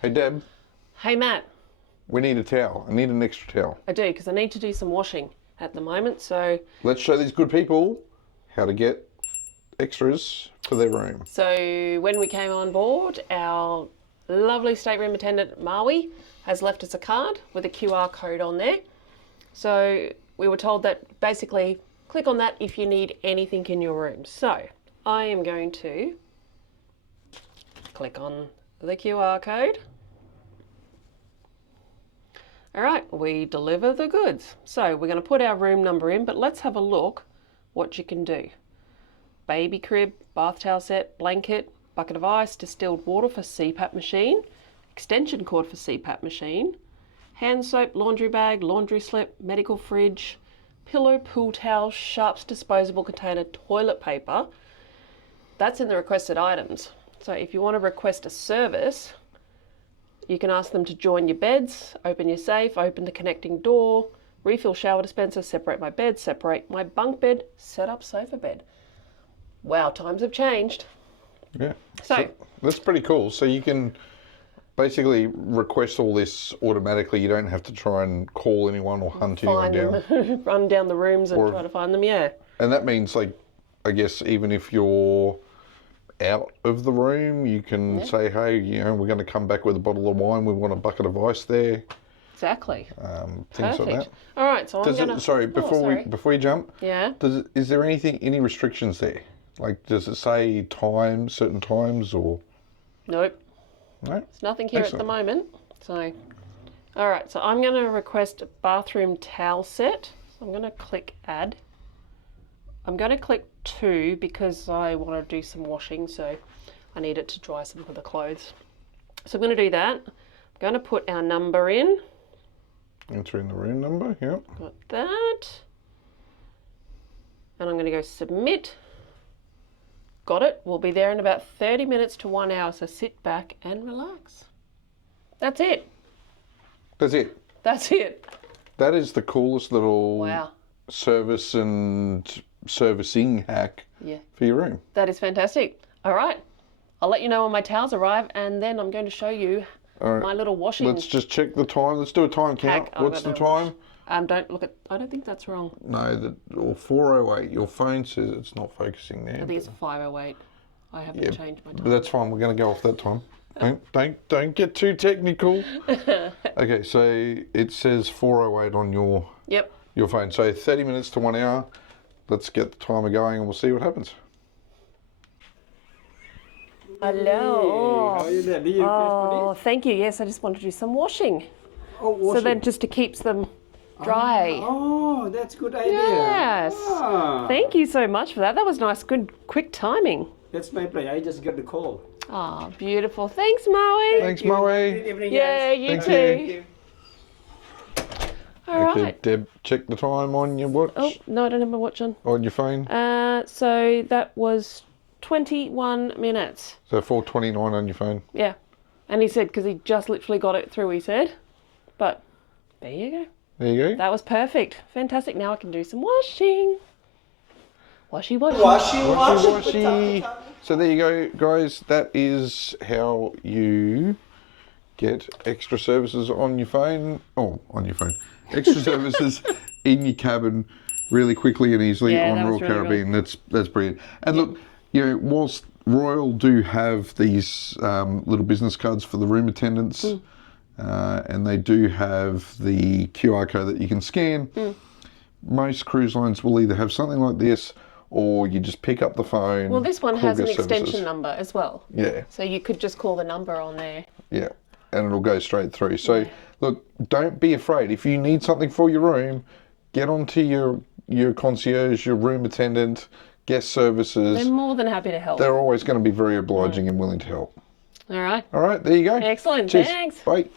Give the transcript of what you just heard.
Hey, Deb, Hey Matt, we need a towel. I need an extra towel. I do because I need to do some washing at the moment. So Let's show these good people how to get extras for their room. when we came on board, our lovely stateroom attendant Maui has left us a card with a QR code on there. So we were told that basically click on that if you need anything in your room. So I am going to click on the QR code. All right, we deliver the goods. So we're going to put our room number in, but let's have a look what you can do. Baby crib, bath towel set, blanket, bucket of ice, distilled water for CPAP machine, extension cord for CPAP machine, hand soap, laundry bag, laundry slip, medical fridge, pillow, pool towel, sharps disposable container, toilet paper. That's in the requested items. So if you want to request a service, you can ask them to join your beds, open your safe, open the connecting door, refill shower dispenser, separate my bed, separate my bunk bed, set up sofa bed. Wow, times have changed. Yeah. So that's pretty cool. So you can basically request all this automatically. You don't have to try and call anyone or hunt anyone down. Run down the rooms and try to find them, yeah. And that means, like, I guess even if you're out of the room, you can say, hey, we're going to come back with a bottle of wine. We want a bucket of ice there. Exactly. Things Perfect. like that. All right, so Before you jump, yeah. Is there any restrictions there? Like, does it say certain times, or? Nope. No? There's nothing here at the moment. So, all right, so I'm going to request a bathroom towel set. So I'm going to click add. I'm going to click 2 because I want to do some washing, so I need it to dry some of the clothes. So I'm going to do that. I'm going to put our number in. Enter in the room number, yep. Got that. And I'm going to go submit. Got it. We'll be there in about 30 minutes to 1 hour, so sit back and relax. That's it. That's it. That's it. That is the coolest little Wow. service and servicing hack for your room. That is fantastic. All right. I'll let you know when my towels arrive, and then I'm going to show you my little washing. Let's just check the time. Let's do a time count. What's the time? Don't look at. I don't think that's wrong. No, or 4:08. Your phone says it's not focusing there. I think it's 5:08. I haven't changed my time. But that's fine. We're going to go off that time. Don't get too technical. Okay, so it says 4:08 on your phone. So 30 minutes to 1 hour. Let's get the timer going, and we'll see what happens. Hello. How are you there? Do you Oh, thank you. Yes, I just want to do some washing. Oh, washing. So then just to keep them dry. Oh, that's a good idea. Yes. Thank you so much for that. That was nice. Good, quick timing. That's my pleasure. I just got the call. Oh, beautiful. Thanks, Maui. Thanks, Moe. Good evening, Yeah, guys. you Thank too. you. All Okay, right. Deb, check the time on your watch. Oh, no, I don't have my watch on. On your phone. So that was 21 minutes. So 4:29 on your phone. Yeah. And he said, because he just literally got it through, he said. But there you go. There you go. That was perfect. Fantastic. Now I can do some washing. Washy. Washy. So there you go, guys. That is how you get extra services on your phone. Oh, on your phone. Extra services in your cabin really quickly and easily on Royal Caribbean. That's brilliant. And look, whilst Royal do have these little business cards for the room attendants, and they do have the QR code that you can scan, most cruise lines will either have something like this, or you just pick up the phone. Well, this one call has an guest extension services. number as well. Yeah. So you could just call the number on there. Yeah, and it'll go straight through. So look, don't be afraid. If you need something for your room, get onto your concierge, your room attendant, guest services. They're more than happy to help. They're always going to be very obliging and willing to help. All right. All right, there you go. Excellent. Cheers. Thanks. Bye.